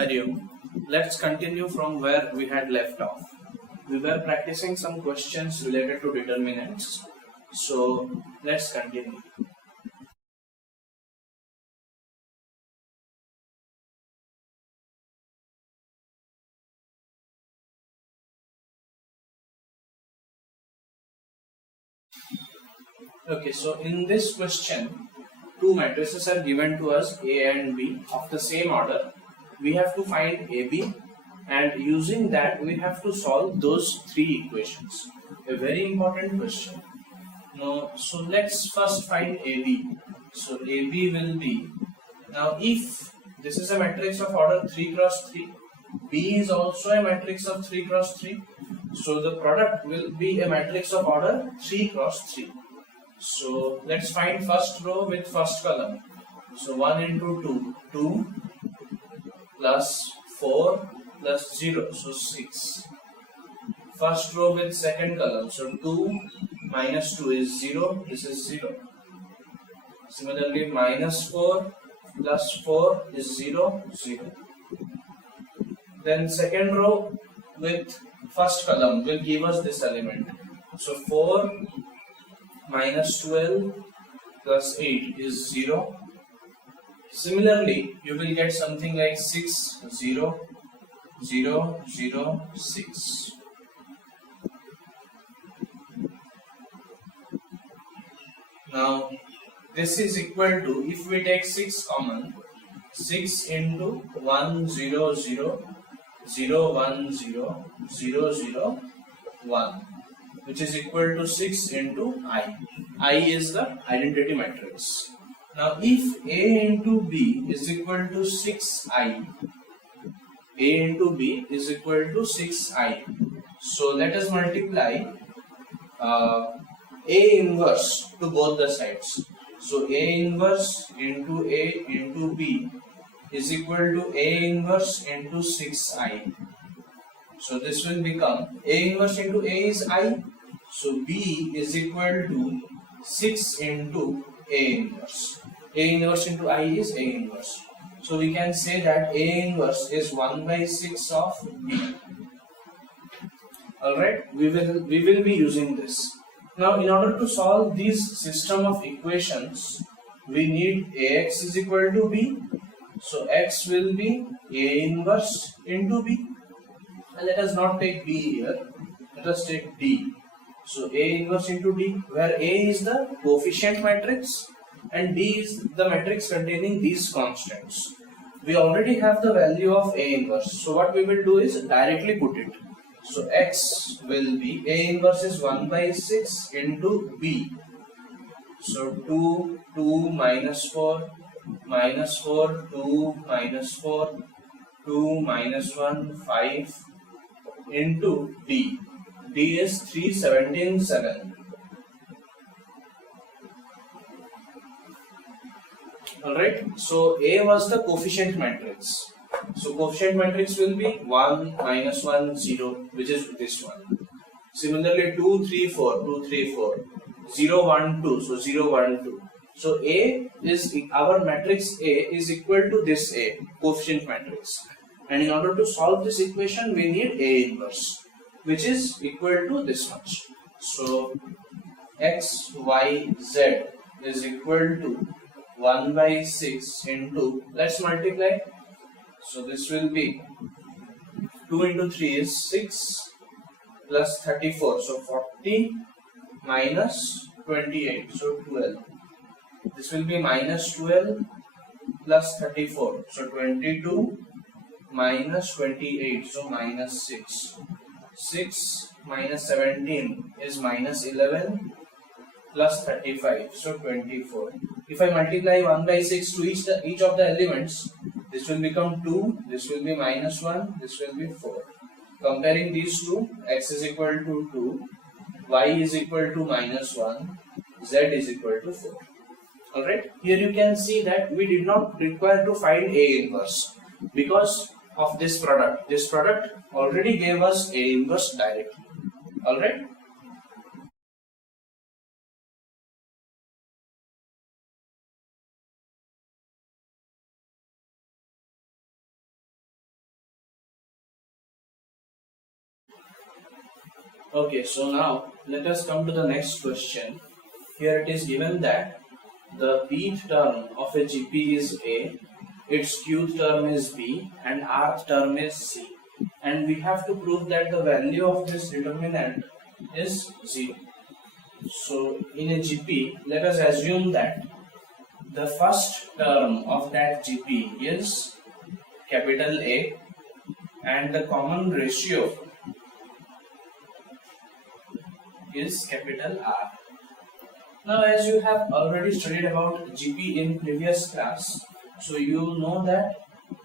Hariom. Let's continue from where we had left off. We were practicing some questions related to determinants. So let's continue. Okay, so in this question, two matrices are given to us, A and B, of the same order. We have to find AB, and using that we have to solve those three equations. A very important question. Now, so let's first find AB. So AB will be, now if this is a matrix of order 3 cross 3, B is also a matrix of 3 cross 3, so the product will be a matrix of order 3 cross 3. So let's find first row with first column. So 1 into 2, 2 plus 4 plus 0, so 6. First row with second column, so 2 minus 2 is 0, this is 0. Similarly, minus 4 plus 4 is 0, 0. Then second row with first column will give us this element. So 4 minus 12 plus 8 is 0. Similarly, you will get something like 6, 0, 0, 0, 6. Now, this is equal to, if we take 6 common, 6 into 1, 0, 0, 0, 1, 0, 0, 0, 1, which is equal to 6 into I. I is the identity matrix. Now, if A into B is equal to 6I, A into B is equal to 6I. So, let us multiply A inverse to both the sides. So, A inverse into A into B is equal to A inverse into 6I. So, this will become A inverse into A is I. So, B is equal to 6 into A inverse. A inverse into I is A inverse. So, we can say that A inverse is 1 by 6 of B. Alright, we will be using this. Now, in order to solve this system of equations, we need Ax is equal to B. So, x will be A inverse into B. And let us not take B here. Let us take D. So, A inverse into D, where A is the coefficient matrix and D is the matrix containing these constants. We already have the value of A inverse. So, what we will do is directly put it. So, x will be, A inverse is 1 by 6 into B. So, 2, 2 minus 4, minus 4, 2 minus 4, 2 minus 1, 5 into D. D is 3, 17, 7. Alright, so A was the coefficient matrix. So coefficient matrix will be 1, minus 1, 0, which is this one. Similarly, 2, 3, 4, 2, 3, 4, 0, 1, 2, so 0, 1, 2. So A is, our matrix A is equal to this A, coefficient matrix. And in order to solve this equation, we need A inverse, which is equal to this much. So x, y, z is equal to 1 by 6 into, let's multiply. So this will be 2 into 3 is 6 plus 34. So 40 minus 28. So 12. This will be minus 12 plus 34. So 22 minus 28. So minus 6. 6 minus 17 is minus 11 plus 35. So 24. If I multiply 1 by 6 to each of the elements, this will become 2, this will be minus 1, this will be 4. Comparing these two, x is equal to 2, y is equal to minus 1, z is equal to 4. Alright, here you can see that we did not require to find A inverse because of this product. This product already gave us A inverse directly. Alright. Okay, so now let us come to the next question. Here it is given that the pth term of a GP is A, its qth term is B, and rth term is C. And we have to prove that the value of this determinant is 0. So in a GP, let us assume that the first term of that GP is capital A and the common ratio is capital R. Now, as you have already studied about GP in previous class, so you know that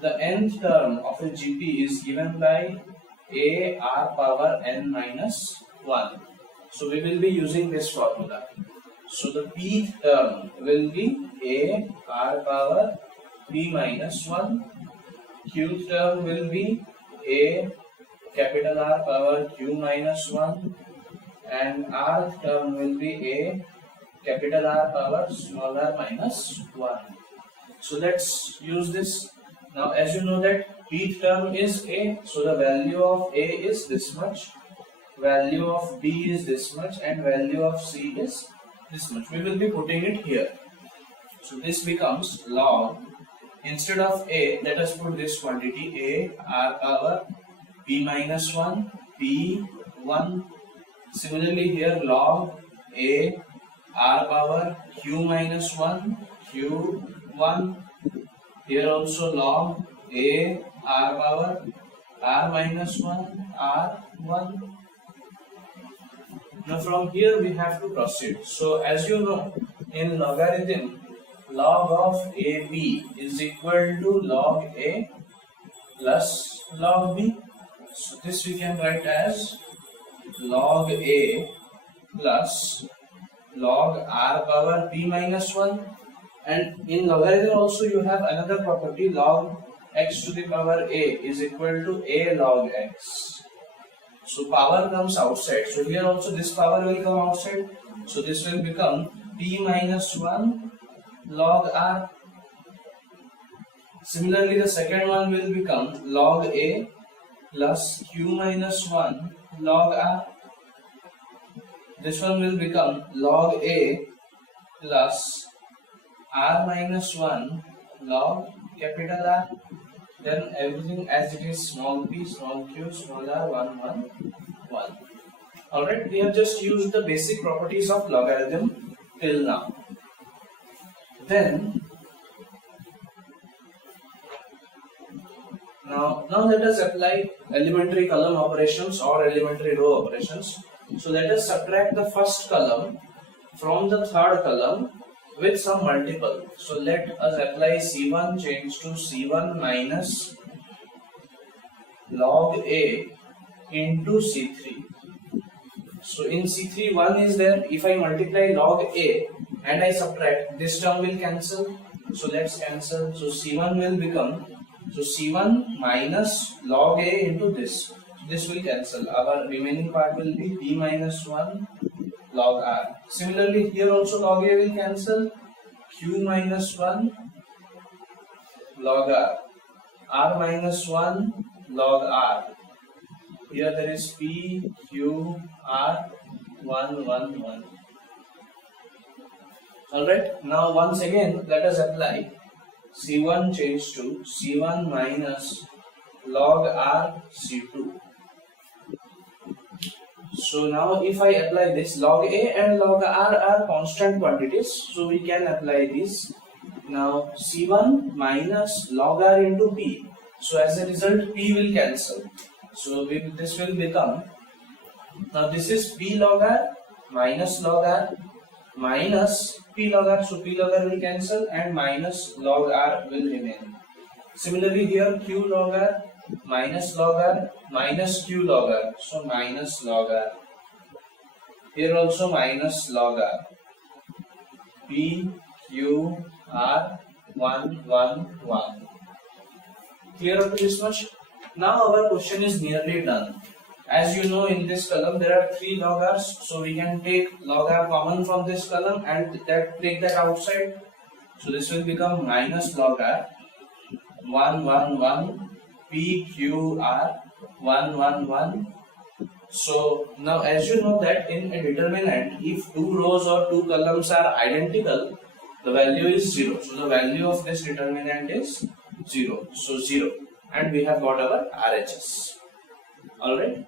the nth term of a GP is given by A R power n minus 1. So we will be using this formula. So the pth term will be A R power p minus 1. Qth term will be A capital R power q minus 1. And rth term will be A capital R power small r minus 1. So let's use this. Now as you know that pth term is A, so the value of A is this much, value of B is this much, and value of C is this much. We will be putting it here. So this becomes log, instead of A, let us put this quantity A R power P minus 1, P1. Similarly here log A R power Q minus 1, Q1. Here also log A R power R minus 1, R1. Now from here we have to proceed. So as you know, in logarithm, log of AB is equal to log A plus log B. So this we can write as log A plus log R power P minus 1. And in logarithm also you have another property, log x to the power A is equal to A log x. So power comes outside. So here also this power will come outside. So this will become P minus 1 log R. Similarly the second one will become log A plus Q minus 1 log R. This one will become log A plus R minus 1 log capital R. Then everything as it is, small p, small q, small r, 1, 1, 1. Alright, we have just used the basic properties of logarithm till now. Then, now let us apply elementary column operations or elementary row operations. So let us subtract the first column from the third column with some multiple. So let us apply C1 change to C1 minus log A into C3. So in C3 1 is there. If I multiply log A and I subtract, this term will cancel. So let's cancel. So C1 will become, so C1 minus log A into this. This will cancel. Our remaining part will be P minus 1 log R. Similarly here also log A will cancel. Q minus 1 log R. R minus 1 log R. Here there is P, Q, R, 1, 1, 1. Alright, now once again let us apply C1 change to C1 minus log R C2. So now if I apply this, log A and log R are constant quantities, so we can apply this. Now C1 minus log R into P. So as a result P will cancel. So this will become, now this is P log R minus log R minus P log R. So P log R will cancel and minus log R will remain. Similarly here Q log R minus log R minus Q log R. So minus log R. Here also minus log R. P, Q, R, 1, 1, 1. Clear up to this much? Now our question is nearly done. As you know, in this column there are 3 log R's, so we can take log R common from this column and take that outside. So this will become minus log R 1, 1, 1, P, Q, R 1, 1, 1. So now as you know that in a determinant, if two rows or two columns are identical, the value is 0. So the value of this determinant is 0. So 0. And we have got our RHS. Alright.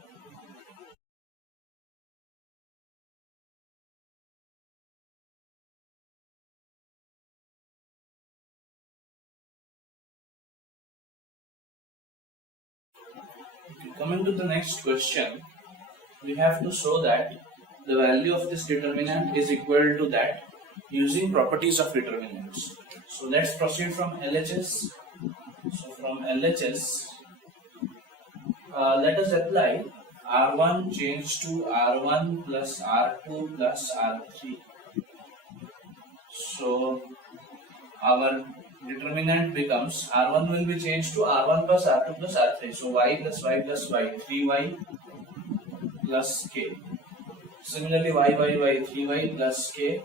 Coming to the next question, we have to show that the value of this determinant is equal to that using properties of determinants. So let's proceed from LHS. So from LHS, let us apply R1 change to R1 plus R2 plus R3. So our determinant becomes R1 will be changed to R1 plus R2 plus R3. So y plus y plus y, 3y plus k. Similarly, y, 3y plus k.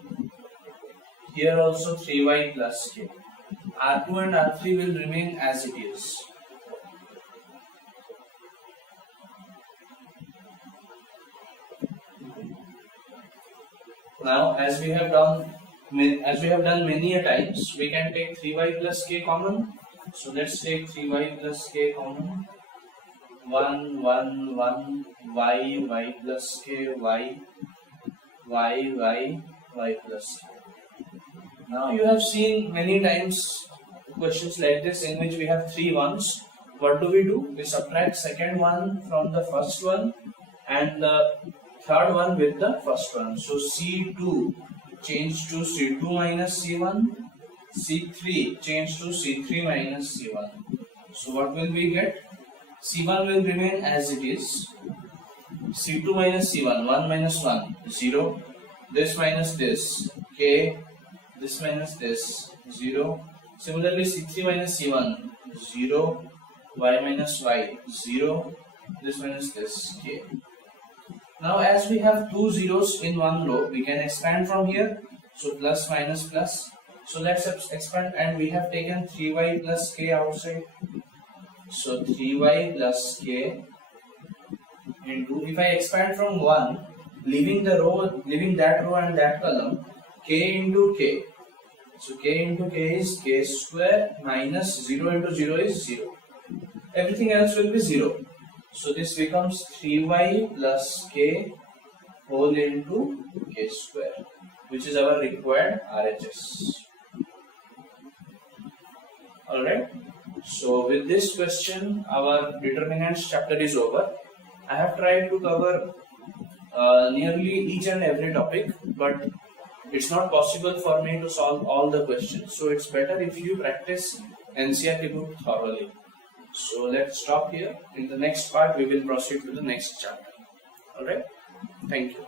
Here also 3y plus k. R2 and R3 will remain as it is. Now, as we have done many a times, we can take 3y plus k common. So let's take 3y plus k common. 1, 1, 1, y plus k, y plus k. Now you have seen many times questions like this in which we have 3 ones. What do? We subtract second one from the first one and the third one with the first one. So C2 change to C2 minus C1, C3 change to C3 minus C1. So what will we get? C1 will remain as it is. C2 minus C1, 1 minus 1, 0. This minus this, k. This minus this, 0. Similarly, C3 minus C1, 0. Y minus y, 0. This minus this, k. Now as we have two zeros in one row, we can expand from here. So plus minus plus. So let's expand, and we have taken 3y plus k outside. So 3y plus k into, if I expand from 1, leaving that row and that column, k into k. So k into k is k square minus 0 into 0 is 0. Everything else will be 0. So this becomes 3y plus k whole into k square, which is our required RHS. Alright. So with this question, our determinants chapter is over. I have tried to cover nearly each and every topic, but it's not possible for me to solve all the questions. So it's better if you practice NCERT book thoroughly. So let's stop here. In the next part, we will proceed to the next chapter. Alright? Thank you.